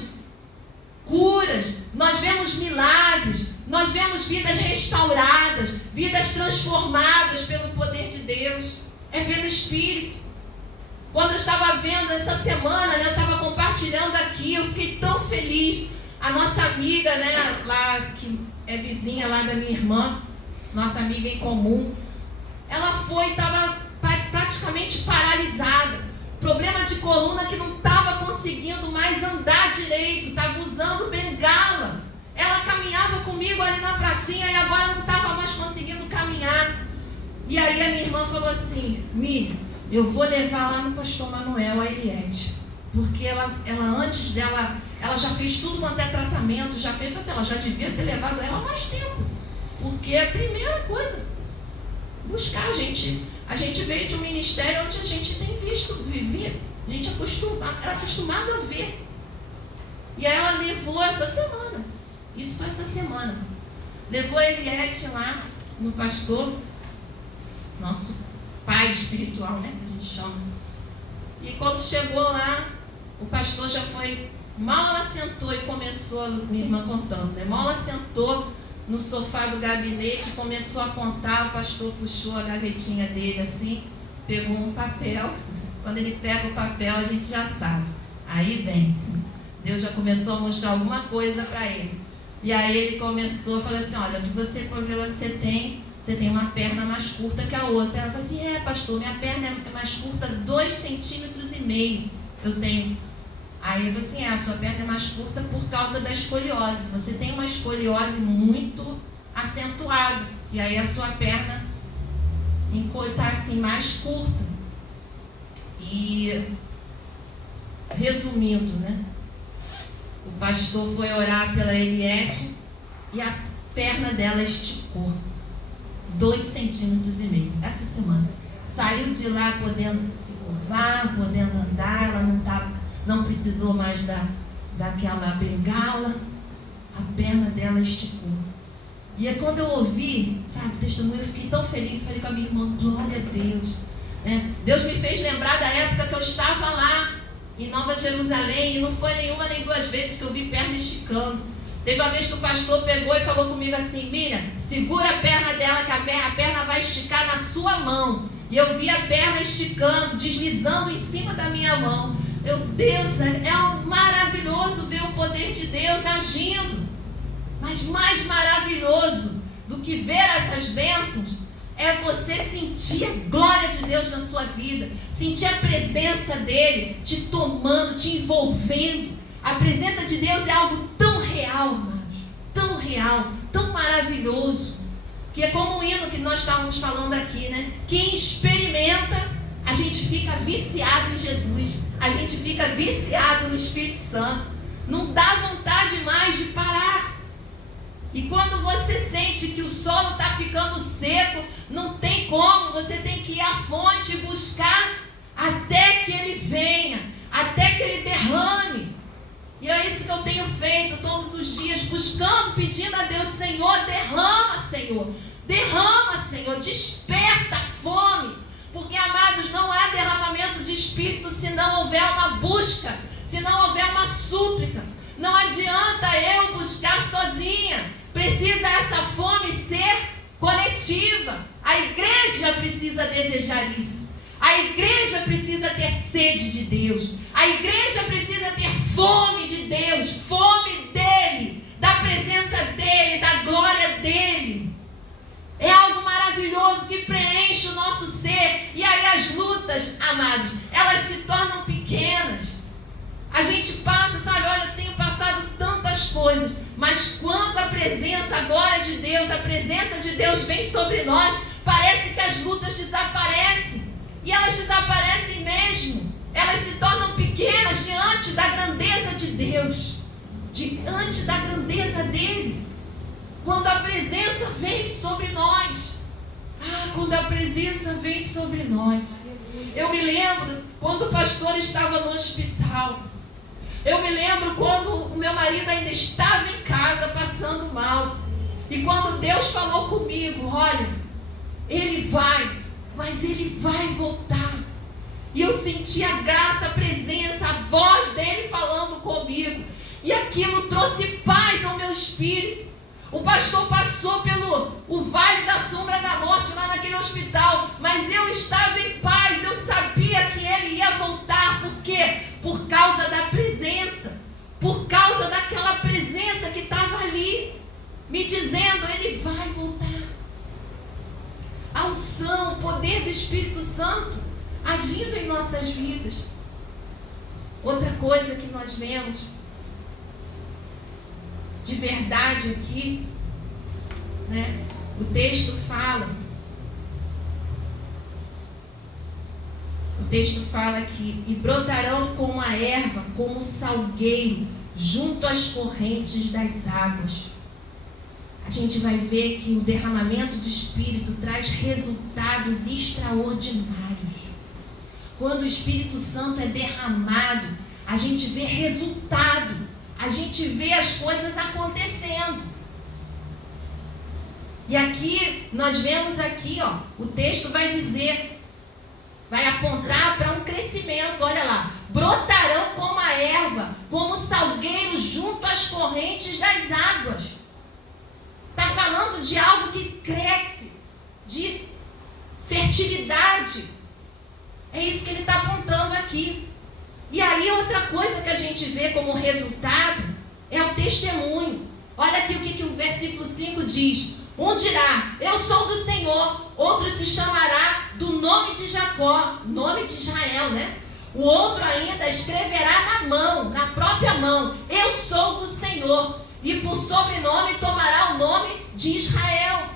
curas, nós vemos milagres, nós vemos vidas restauradas, vidas transformadas pelo poder de Deus. É pelo Espírito. Quando eu estava vendo essa semana, né, eu estava compartilhando aqui, eu fiquei tão feliz. A nossa amiga, né, lá, que é vizinha lá da minha irmã, nossa amiga em comum, ela estava praticamente paralisada. Problema de coluna, que não estava conseguindo mais andar direito, estava usando bengala. Ela caminhava comigo ali na pracinha e agora não estava mais conseguindo caminhar. E aí a minha irmã falou assim: Mi, eu vou levar lá no pastor Manuel, a Eliette, porque ela antes dela, ela já fez tudo quanto é tratamento, já fez, assim, ela já devia ter levado ela mais tempo, porque a primeira coisa, buscar. A gente veio de um ministério onde a gente tem visto, viver, a gente era acostumado a ver. E aí ela levou essa semana, isso foi essa semana, levou a Eliette lá no pastor, nosso pai espiritual, né, que a gente chama. E quando chegou lá, o pastor já foi, mal ela sentou e começou, minha irmã contando, né, mal ela sentou no sofá do gabinete, começou a contar, o pastor puxou a gavetinha dele assim, pegou um papel. Quando ele pega o papel, a gente já sabe. Aí vem, Deus já começou a mostrar alguma coisa para ele. E aí ele começou a falar assim: olha, o problema que você tem uma perna mais curta que a outra. Ela falou assim: pastor, minha perna é mais curta 2,5 centímetros eu tenho. Aí ele falou assim: a sua perna é mais curta por causa da escoliose. Você tem uma escoliose muito acentuada. E aí a sua perna está assim mais curta. E resumindo, né? O pastor foi orar pela Eliette e a perna dela esticou 2,5 centímetros essa semana. Saiu de lá podendo se curvar, podendo andar, ela não precisou mais daquela bengala, a perna dela esticou. E aí quando eu ouvi, sabe, o testemunho, eu fiquei tão feliz, falei com a minha irmã: glória a Deus. Deus me fez lembrar da época que eu estava lá em Nova Jerusalém, e não foi nenhuma nem duas vezes que eu vi perna esticando. Teve uma vez que o pastor pegou e falou comigo assim: Miriam, segura a perna dela, que a perna vai esticar na sua mão. E eu vi a perna esticando, deslizando em cima da minha mão. Meu Deus, é maravilhoso ver o poder de Deus agindo. Mas mais maravilhoso do que ver essas bênçãos é você sentir a glória de Deus na sua vida, sentir a presença dele te tomando, te envolvendo. A presença de Deus é algo tão real, amados, tão real, tão maravilhoso, que é como o hino que nós estávamos falando aqui, né? Quem experimenta, a gente fica viciado em Jesus, a gente fica viciado no Espírito Santo, não dá vontade mais de parar. E quando você sente que o solo está ficando seco, não tem como, você tem que ir à fonte e buscar até que ele venha, até que ele derrame. E é isso que eu tenho feito todos os dias, buscando, pedindo a Deus: Senhor, derrama, Senhor, desperta a fome. Porque, amados, não há derramamento de Espírito se não houver uma busca, se não houver uma súplica. Não adianta eu buscar sozinha. Precisa essa fome ser coletiva. A igreja precisa desejar isso. A igreja precisa ter sede de Deus. A igreja precisa ter fome de Deus, fome dele, da presença dele, da glória dele. É algo maravilhoso que preenche o nosso ser. E aí as lutas, amados, elas se tornam pequenas. A gente passa, sabe, olha, eu tenho passado tantas coisas, mas quando a presença, a glória de Deus, a presença de Deus vem sobre nós, parece que as lutas desaparecem. E elas desaparecem mesmo. Elas se tornam pequenas diante da grandeza de Deus, diante da grandeza dele. Quando a presença vem sobre nós. Quando a presença vem sobre nós. Eu me lembro quando o pastor estava no hospital. Eu me lembro quando o meu marido ainda estava em casa passando mal. E quando Deus falou comigo: olha, ele vai, mas ele vai voltar. E eu senti a graça, a presença, a voz dele falando comigo. E aquilo trouxe paz ao meu espírito. O pastor passou pelo o vale da sombra da morte lá naquele hospital, mas eu estava em paz, eu sabia que ele ia voltar. Por quê? Por causa da presença, por causa daquela presença que estava ali, me dizendo: ele vai voltar. A unção, o poder do Espírito Santo agindo em nossas vidas. Outra coisa que nós vemos de verdade aqui, né? O texto fala que: e brotarão como a erva, como o salgueiro, junto às correntes das águas. A gente vai ver que o derramamento do Espírito traz resultados extraordinários. Quando o Espírito Santo é derramado, a gente vê resultado. A gente vê as coisas acontecendo. E aqui, nós vemos aqui, ó, o texto vai dizer, vai apontar para um crescimento. Olha lá: brotarão como a erva, como salgueiros junto às correntes das águas. Está falando de algo que cresce, de fertilidade. É isso que ele está apontando aqui. E aí outra coisa que a gente vê como resultado é o testemunho. Olha aqui o que o versículo 5 diz: um dirá: eu sou do Senhor. Outro se chamará do nome de Jacó, nome de Israel, né? O outro ainda escreverá na mão, na própria mão: eu sou do Senhor. E por sobrenome tomará o nome de Israel.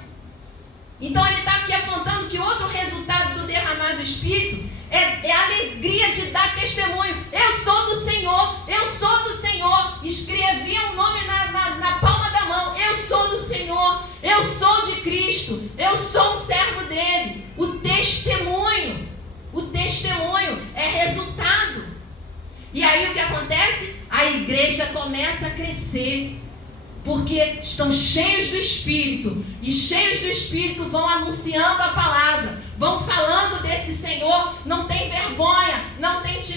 Então ele está aqui apontando que outro resultado do derramar do Espírito é a alegria de dar testemunho. Eu sou do Senhor, eu sou do Senhor. Escrevia o nome na palma da mão: eu sou do Senhor, eu sou de Cristo, eu sou um servo dele. O testemunho é resultado. E aí o que acontece? A igreja começa a crescer, porque estão cheios do Espírito, e cheios do Espírito vão anunciando a palavra, vão falando desse Senhor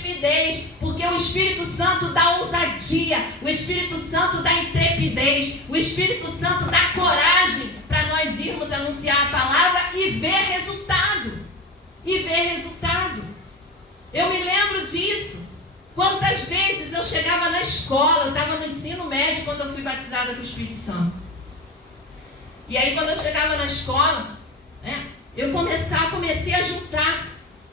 timidez, porque o Espírito Santo dá ousadia, o Espírito Santo dá intrepidez, o Espírito Santo dá coragem para nós irmos anunciar a palavra e ver resultado. Eu me lembro disso. Quantas vezes eu chegava na escola, eu estava no ensino médio quando eu fui batizada com o Espírito Santo. E aí quando eu chegava na escola, eu comecei a juntar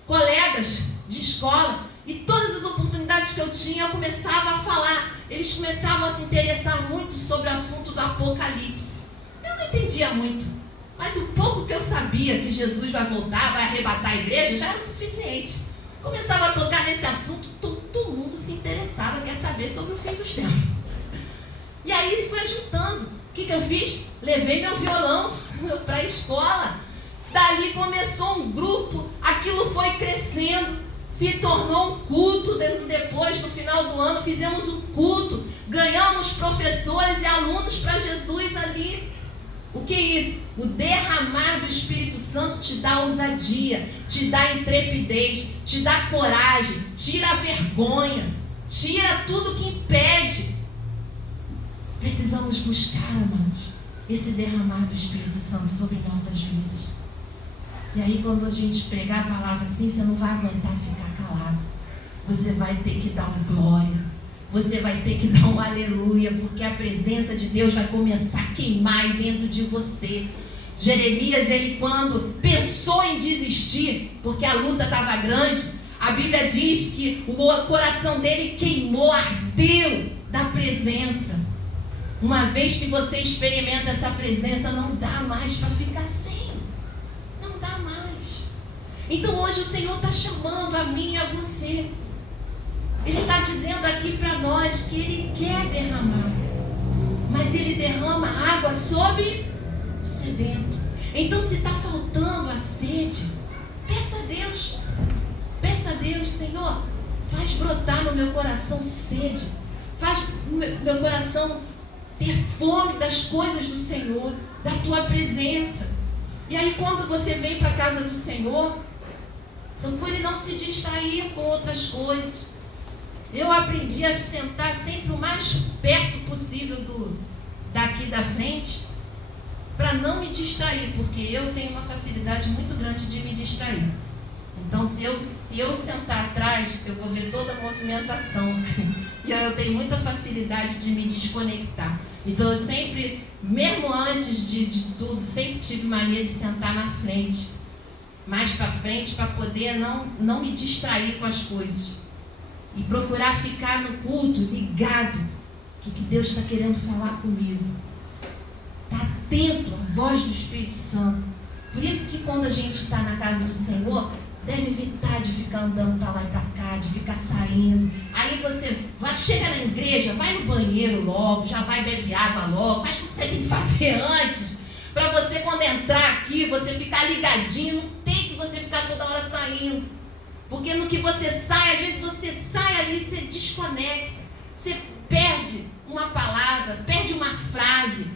colegas de escola, e todas as oportunidades que eu tinha, eu começava a falar. Eles começavam a se interessar muito sobre o assunto do Apocalipse. Eu não entendia muito, mas o pouco que eu sabia que Jesus vai voltar, vai arrebatar a igreja, já era o suficiente. Começava a tocar nesse assunto, todo mundo se interessava, quer saber sobre o fim dos tempos. E aí ele foi ajudando. O que eu fiz? Levei meu violão para a escola. Dali começou um grupo, aquilo foi crescendo, se tornou um culto. Depois, no final do ano, fizemos um culto, ganhamos professores e alunos para Jesus ali. O que é isso? O derramar do Espírito Santo te dá ousadia, te dá intrepidez, te dá coragem, tira a vergonha, tira tudo que impede. Precisamos buscar, amados, esse derramar do Espírito Santo sobre nossas vidas. E aí quando a gente pregar a palavra assim, você não vai aguentar ficar calado. Você vai ter que dar um glória. Você vai ter que dar um aleluia, porque a presença de Deus vai começar a queimar aí dentro de você. Jeremias, ele quando pensou em desistir, porque a luta estava grande, a Bíblia diz que o coração dele queimou, ardeu da presença. Uma vez que você experimenta essa presença, não dá mais para ficar sem. Não dá mais. Então hoje o Senhor está chamando a mim e a você. Ele está dizendo aqui para nós que Ele quer derramar, mas Ele derrama água sobre o sedento. Então se está faltando a sede, peça a Deus, Senhor, faz brotar no meu coração sede, faz meu coração ter fome das coisas do Senhor, da Tua presença. E aí quando você vem para a casa do Senhor, procure não se distrair com outras coisas. Eu aprendi a sentar sempre o mais perto possível daqui da frente, para não me distrair, porque eu tenho uma facilidade muito grande de me distrair. Então se eu sentar atrás, eu vou ver toda a movimentação. E eu tenho muita facilidade de me desconectar. Então eu sempre, mesmo antes de tudo, sempre tive mania de sentar na frente, mais para frente, para poder não me distrair com as coisas. E procurar ficar no culto ligado. O que Deus está querendo falar comigo? Está atento à voz do Espírito Santo. Por isso que quando a gente está na casa do Senhor, deve evitar de ficar andando para lá e para cá, de ficar saindo. Aí você chega na igreja, vai no banheiro logo, já vai beber água logo, faz o que você tem que fazer antes, para você quando entrar aqui, você ficar ligadinho, não tem que você ficar toda hora saindo. Porque no que você sai, às vezes você sai ali, você desconecta, você perde uma palavra, perde uma frase,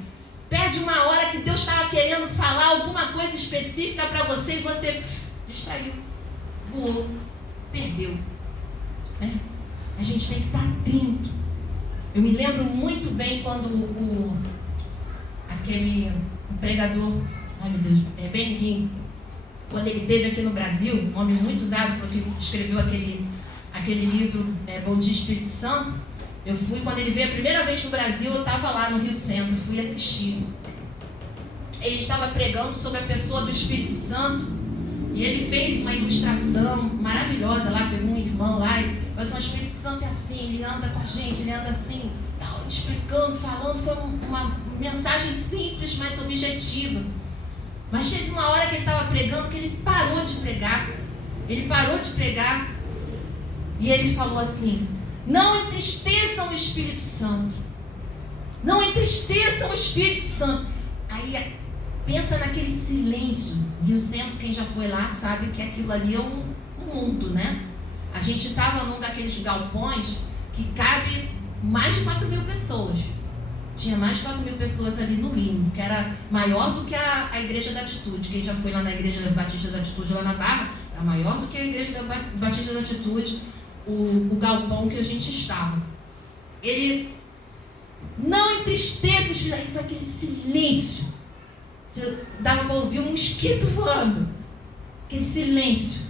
perde uma hora que Deus estava querendo falar alguma coisa específica para você e você distraiu, voou, perdeu. A gente tem que estar atento. Eu me lembro muito bem quando aquele pregador, ai meu Deus, Benny Hinn, quando ele esteve aqui no Brasil, um homem muito usado, porque escreveu aquele livro, Bom Dia Espírito Santo. Eu fui, quando ele veio a primeira vez no Brasil, eu estava lá no Rio Centro, fui assistir. Ele estava pregando sobre a pessoa do Espírito Santo, e ele fez uma ilustração maravilhosa lá, pegou um irmão lá, e falou: o Espírito Santo é assim, ele anda com a gente, ele anda assim, tal, explicando, falando. Foi uma mensagem simples, mas objetiva. Mas chega uma hora que ele estava pregando, que ele parou de pregar. E ele falou assim: não entristeçam o Espírito Santo. Não entristeçam o Espírito Santo. Aí pensa naquele silêncio. Rio Centro, quem já foi lá sabe que aquilo ali é um mundo, né? A gente estava num daqueles galpões que cabe mais de 4.000 pessoas. Tinha mais de 4.000 pessoas ali no mínimo, que era maior do que a Igreja da Atitude. Quem já foi lá na Igreja Batista da Atitude, lá na Barra, era maior do que a Igreja da Batista da Atitude. o galpão que a gente estava. Ele, não entristeça os filhos. Aí foi aquele silêncio. Você dava para ouvir um mosquito voando. Aquele silêncio.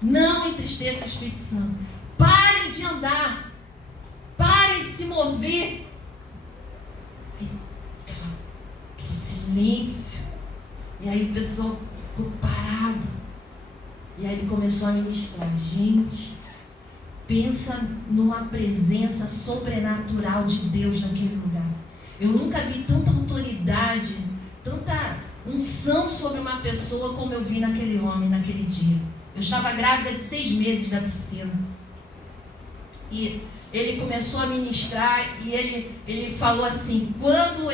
Não entristeça o Espírito Santo. Parem de andar. Parem de se mover. Aí, aquele silêncio. E aí o pessoal ficou parado. E aí ele começou a ministrar. Gente, pensa numa presença sobrenatural de Deus naquele lugar. Eu nunca vi tanta autoridade, tanta unção sobre uma pessoa como eu vi naquele homem, naquele dia. Eu estava grávida de 6 meses da Priscila. E ele começou a ministrar e ele falou assim: quando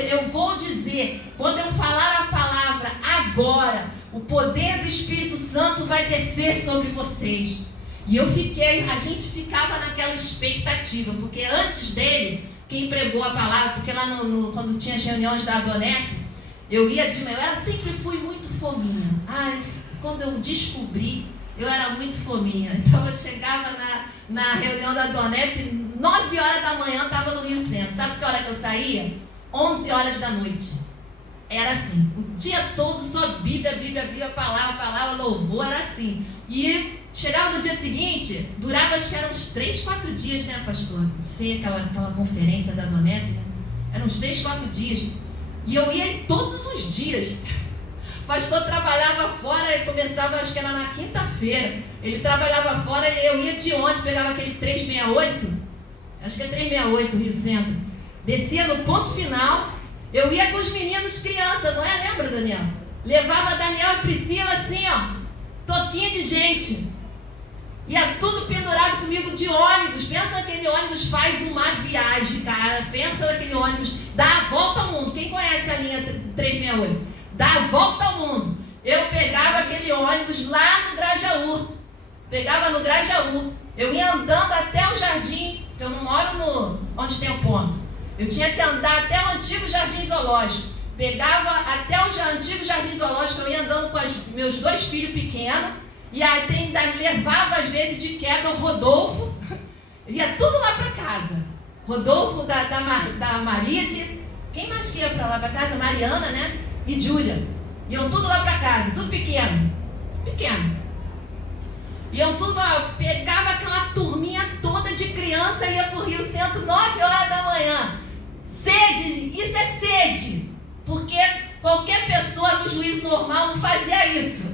eu falar a palavra agora, o poder do Espírito Santo vai descer sobre vocês. E a gente ficava naquela expectativa, porque antes dele, quem pregou a palavra, porque lá quando tinha as reuniões da Adonec, eu ia de manhã, eu sempre fui muito fominha. Quando eu descobri, eu era muito fominha. Então eu chegava na reunião da Adonec, 9 horas da manhã, estava no Rio Centro. Sabe que hora que eu saía? 11 horas da noite. Era assim, o dia todo só Bíblia, palavra, louvor, era assim. E chegava no dia seguinte, durava acho que eram uns 3, 4 dias, né, pastor? Não sei, aquela conferência da Donete, né? Eram uns 3, 4 dias. E eu ia todos os dias. O pastor trabalhava fora, ele começava, acho que era na quinta-feira. Ele trabalhava fora, eu ia de ônibus, pegava aquele 368, acho que é 368, Rio Centro. Descia no ponto final, eu ia com os meninos crianças, não é? Lembra, Daniel? Levava Daniel e Priscila assim, ó, toquinho de gente. Ia tudo pendurado comigo de ônibus. Pensa naquele ônibus faz uma viagem, cara. Pensa naquele ônibus, dá a volta ao mundo. Quem conhece a linha 368? Dá a volta ao mundo. Eu pegava aquele ônibus lá no Grajaú. Pegava no Grajaú. Eu ia andando até o jardim, porque eu não moro onde tem o ponto. Eu tinha que andar até o antigo Jardim Zoológico. Pegava até o antigo Jardim Zoológico, eu ia andando com meus 2 filhos pequenos. E aí ainda levava às vezes de quebra o Rodolfo. Ia tudo lá para casa. Rodolfo da Marise. Quem mais que ia para lá para casa? Mariana, né? E Júlia. Iam tudo lá para casa, tudo pequeno. Pequeno. Iam tudo lá, pegava aquela turminha toda de criança e ia para o Rio Centro 9 horas da manhã. Sede, isso é sede. Porque qualquer pessoa no juízo normal não fazia isso.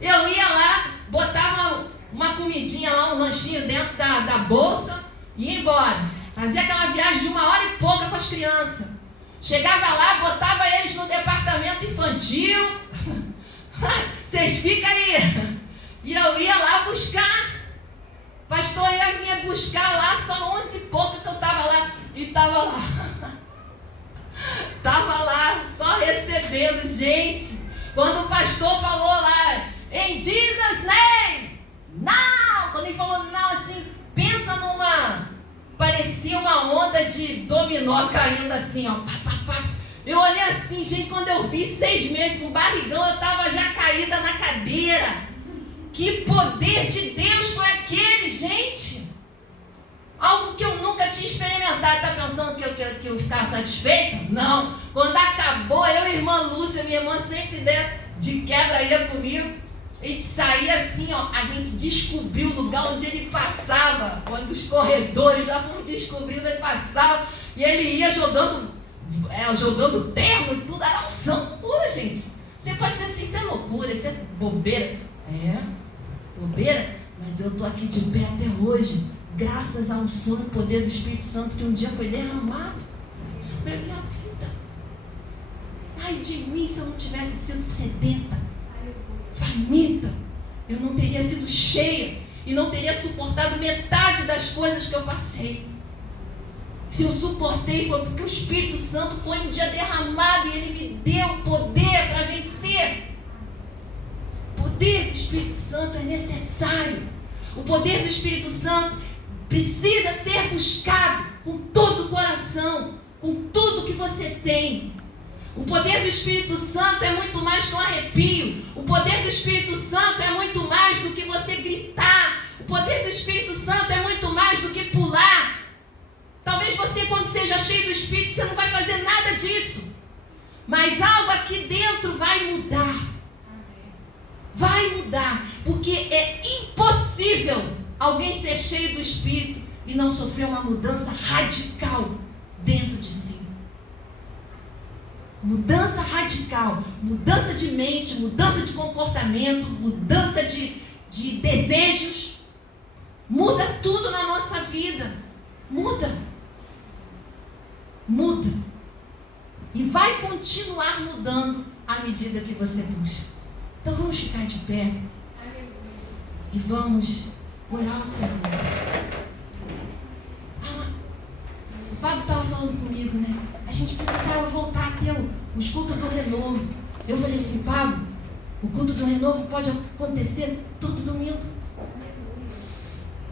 Eu ia lá, botava uma comidinha lá, um lanchinho dentro da bolsa e ia embora. Fazia aquela viagem de 1 hora e pouca com as crianças. Chegava lá, botava eles no departamento infantil. Vocês ficam aí. E eu ia lá buscar. Pastor, eu ia buscar lá, só 11 e pouco que eu estava lá. E estava lá. Estava lá, só recebendo, gente. Quando o pastor falou lá, em Jesus' name, não! Quando ele falou não, assim, pensa parecia uma onda de dominó caindo assim, ó. Pá, pá, pá. Eu olhei assim, gente, quando eu vi 6 meses com barrigão, eu estava já caída na cadeira. Que poder de Deus foi aquele, gente? Algo que eu nunca tinha experimentado. Está pensando que eu ficava satisfeita? Não. Quando acabou, eu e a irmã Lúcia, minha irmã sempre deu de quebra, ia comigo. A gente saía assim, ó. A gente descobriu o lugar onde ele passava. Quando os corredores lá foram descobrindo, ele passava. E ele ia jogando terno e tudo. Era unção pura, gente. Você pode dizer assim, isso é loucura, isso é bobeira. Bobeira, mas eu estou aqui de pé até hoje, graças à unção e poder do Espírito Santo que um dia foi derramado sobre a minha vida. Ai de mim, se eu não tivesse sido sedenta, faminta, eu não teria sido cheia e não teria suportado metade das coisas que eu passei. Se eu suportei foi porque o Espírito Santo foi um dia derramado e ele me deu poder para vencer. O poder do Espírito Santo é necessário. O poder do Espírito Santo precisa ser buscado com todo o coração, com tudo que você tem. O poder do Espírito Santo é muito mais que um arrepio. O poder do Espírito Santo é muito mais do que você gritar. O poder do Espírito Santo é muito mais do que pular. Talvez você, quando seja cheio do Espírito, você não vai fazer nada disso. Mas algo aqui dentro vai mudar. Vai mudar. Porque é impossível alguém ser cheio do Espírito e não sofrer uma mudança radical dentro de si. Mudança radical. Mudança de mente, mudança de comportamento, mudança de desejos. Muda tudo na nossa vida. Muda. E vai continuar mudando à medida que você busca. Então vamos ficar de pé. E vamos orar ao Senhor. O Pablo estava falando comigo, né? A gente precisava voltar a ter os cultos do renovo. Eu falei assim, Pablo, o culto do renovo pode acontecer todo domingo.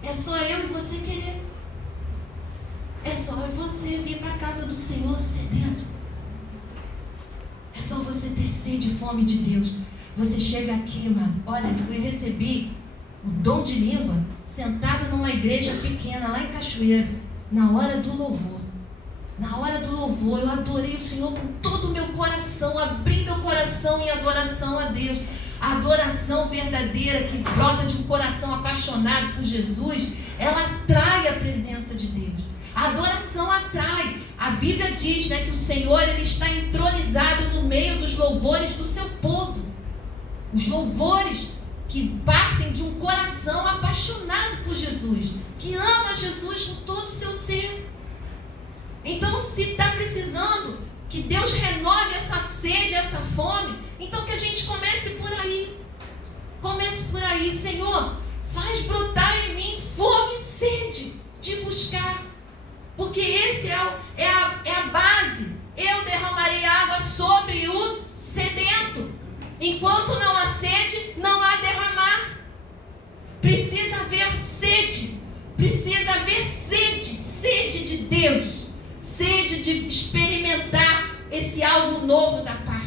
É só eu e você querer. É só você vir para a casa do Senhor sedento. É só você ter sede e fome de Deus. Você chega aqui, amado. Olha, eu fui receber o dom de língua sentado numa igreja pequena lá em Cachoeiro, na hora do louvor. Na hora do louvor, eu adorei o Senhor com todo o meu coração, abri meu coração em adoração a Deus. A adoração verdadeira que brota de um coração apaixonado por Jesus, ela atrai a presença de Deus. A adoração atrai. A Bíblia diz, né, que o Senhor ele está entronizado no meio dos louvores do seu povo. Os louvores que partem de um coração apaixonado por Jesus, que ama Jesus com todo o seu ser. Então, se está precisando que Deus renove essa sede, essa fome, então que a gente comece por aí. Comece por aí. Senhor, faz brotar em mim fome e sede de buscar. Porque esse é a base. Eu derramarei água sobre o sedento. Enquanto não há sede, não há derramar. Precisa haver sede. Precisa haver sede. Sede de Deus. Sede de experimentar esse algo novo da paz.